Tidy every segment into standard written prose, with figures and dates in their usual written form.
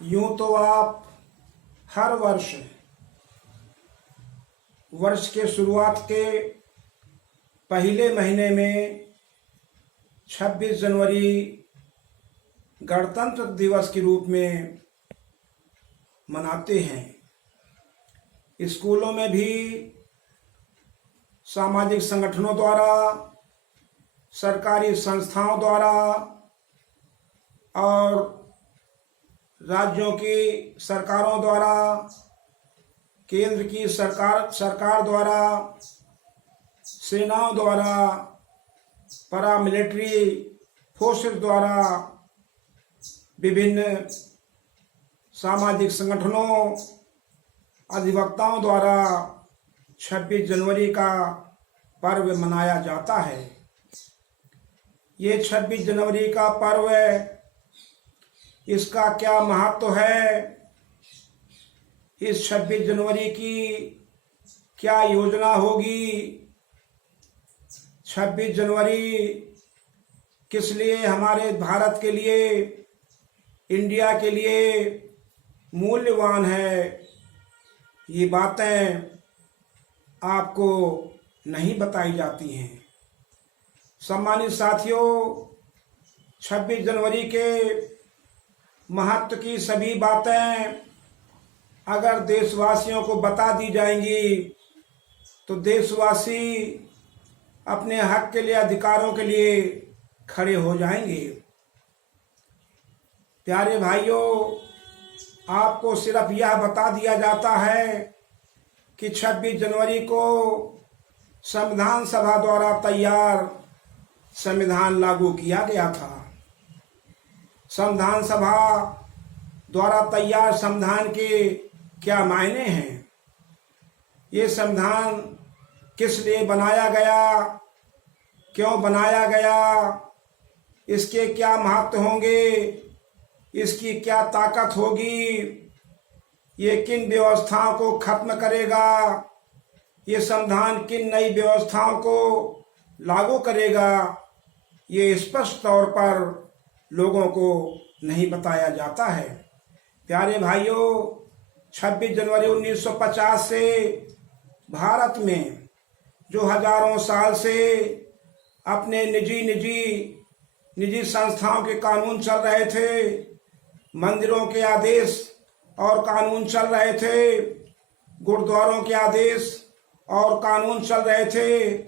यूं तो आप हर वर्ष के शुरुआत के पहले महीने में 26 जनवरी गणतंत्र दिवस के रूप में मनाते हैं। स्कूलों में भी सामाजिक संगठनों द्वारा, सरकारी संस्थाओं द्वारा और राज्यों की सरकारों द्वारा, केंद्र की सरकार द्वारा, सेनाओं द्वारा, पैरामिलिट्री फोर्सेस द्वारा, विभिन्न सामाजिक संगठनों, अधिवक्ताओं द्वारा 26 जनवरी का पर्व मनाया जाता है। ये 26 जनवरी का पर्व, इसका क्या महत्व है, इस 26 जनवरी की क्या योजना होगी, 26 जनवरी किस लिए हमारे भारत के लिए, इंडिया के लिए मूल्यवान है, ये बातें आपको नहीं बताई जाती हैं। सम्मानित साथियों, 26 जनवरी के महत्व की सभी बातें अगर देशवासियों को बता दी जाएंगी तो देशवासी अपने हक के लिए, अधिकारों के लिए खड़े हो जाएंगे। प्यारे भाइयों, आपको सिर्फ यह बता दिया जाता है कि 26 जनवरी को संविधान सभा द्वारा तैयार संविधान लागू किया गया था। संविधान सभा द्वारा तैयार संविधान के क्या मायने हैं, ये संविधान किस लिए बनाया गया, क्यों बनाया गया, इसके क्या महत्व होंगे, इसकी क्या ताकत होगी, ये किन व्यवस्थाओं को खत्म करेगा, ये संविधान किन नई व्यवस्थाओं को लागू करेगा, ये स्पष्ट तौर पर लोगों को नहीं बताया जाता है। प्यारे भाइयों, 26 जनवरी 1950 से भारत में जो हजारों साल से अपने निजी संस्थाओं के कानून चल रहे थे, मंदिरों के आदेश और कानून चल रहे थे, गुरुद्वारों के आदेश और कानून चल रहे थे,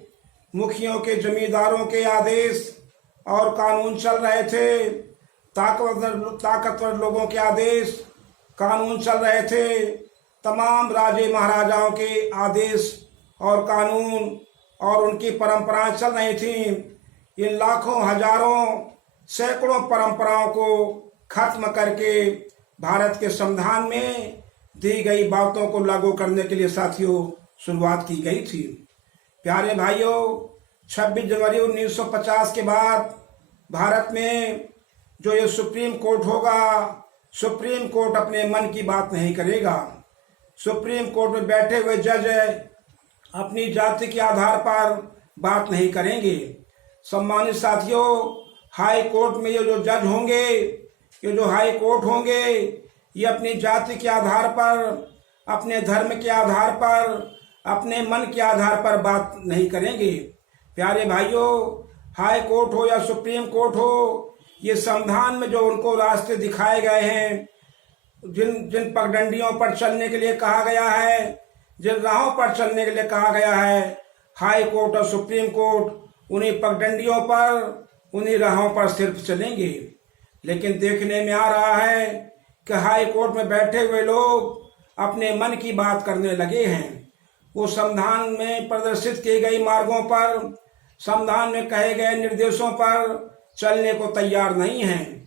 मुखियों के, जमींदारों के आदेश और कानून चल रहे थे, ताकतवर लोगों के आदेश, कानून चल रहे थे, तमाम राजे महाराजाओं के आदेश और कानून और उनकी परंपराएं चल रही थीं। इन लाखों, हजारों, सैकड़ों परंपराओं को खत्म करके भारत के संविधान में दी गई बातों को लागू करने के लिए साथियों शुरुआत की गई थी। प्यारे भाइयों, 26 जनवरी 1950 के बाद भारत में जो ये सुप्रीम कोर्ट होगा, सुप्रीम कोर्ट अपने मन की बात नहीं करेगा। सुप्रीम कोर्ट में बैठे हुए जज अपनी जाति के आधार पर बात नहीं करेंगे। सम्मानित साथियों, हाई कोर्ट में ये जो जज होंगे, ये जो हाई कोर्ट होंगे, ये अपनी जाति के आधार पर, अपने धर्म के आधार पर, अपने मन के आधार पर बात नहीं करेंगे। प्यारे भाइयों, हाई कोर्ट हो या सुप्रीम कोर्ट हो, ये संविधान में जो उनको रास्ते दिखाए गए हैं, जिन पगडंडियों पर चलने के लिए कहा गया है, जिन राहों पर चलने के लिए कहा गया है, हाई कोर्ट और सुप्रीम कोर्ट उन्हीं पगडंडियों पर, उन्हीं राहों पर सिर्फ चलेंगे। लेकिन देखने में आ रहा है कि हाई कोर्ट में बैठे हुए लोग अपने मन की बात करने लगे हैं। वो संविधान में प्रदर्शित की गई मार्गों पर, संविधान में कहे गए निर्देशों पर चलने को तैयार नहीं हैं।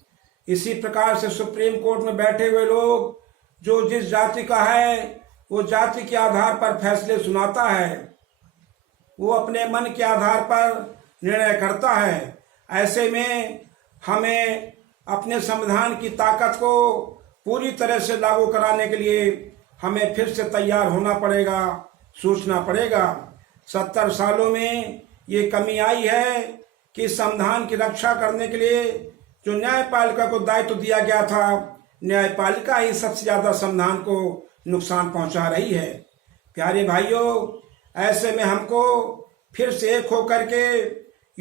इसी प्रकार से सुप्रीम कोर्ट में बैठे हुए लोग, जो जिस जाति का है वो जाति के आधार पर फैसले सुनाता है, वो अपने मन के आधार पर निर्णय करता है। ऐसे में हमें अपने संविधान की ताकत को पूरी तरह से लागू कराने के लिए हमें फिर से तैयार होना पड़ेगा, सोचना पड़ेगा। 70 सालों में ये कमी आई है कि संविधान की रक्षा करने के लिए जो न्यायपालिका को दायित्व दिया गया था, न्यायपालिका ही सबसे ज्यादा संविधान को नुकसान पहुंचा रही है। प्यारे भाइयों, ऐसे में हमको फिर से एक होकर के,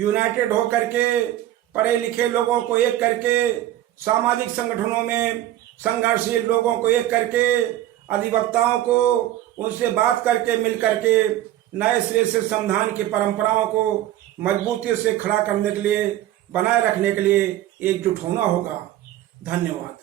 यूनाइटेड होकर के, पढ़े लिखे लोगों को एक करके, सामाजिक संगठनों में संघर्षशील लोगों को एक करके, अधिवक्ताओं को उनसे बात करके, मिल करके नए सिरे से संविधान की परंपराओं को मजबूती से खड़ा करने के लिए, बनाए रखने के लिए एकजुट होना होगा। धन्यवाद।